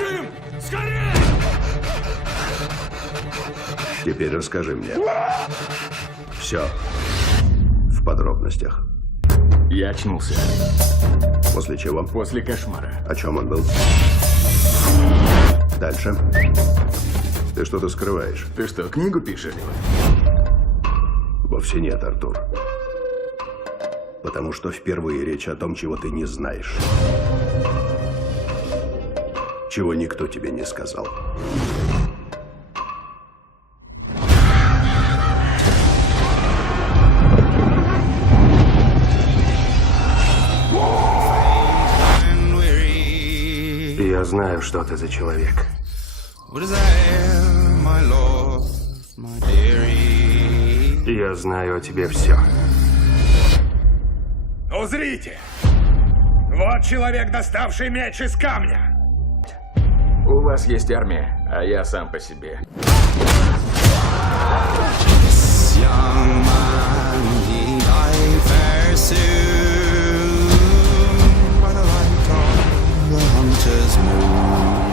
Бежим! Скорее! Теперь расскажи мне. Все. В подробностях. Я очнулся После чего? после кошмара. О чем он был? Дальше. Ты что-то скрываешь? Ты что, книгу пишешь? Вовсе нет, Артур. Потому что впервые речь о том, чего ты не знаешь. Чего никто тебе не сказал. Я знаю, что ты за человек. What is I, my lord, my dearie? Я знаю о тебе все. Узрите! Вот человек, доставший меч из камня! У вас есть армия, а я сам по себе. This young man, he died very soon by the light of the hunter's moon.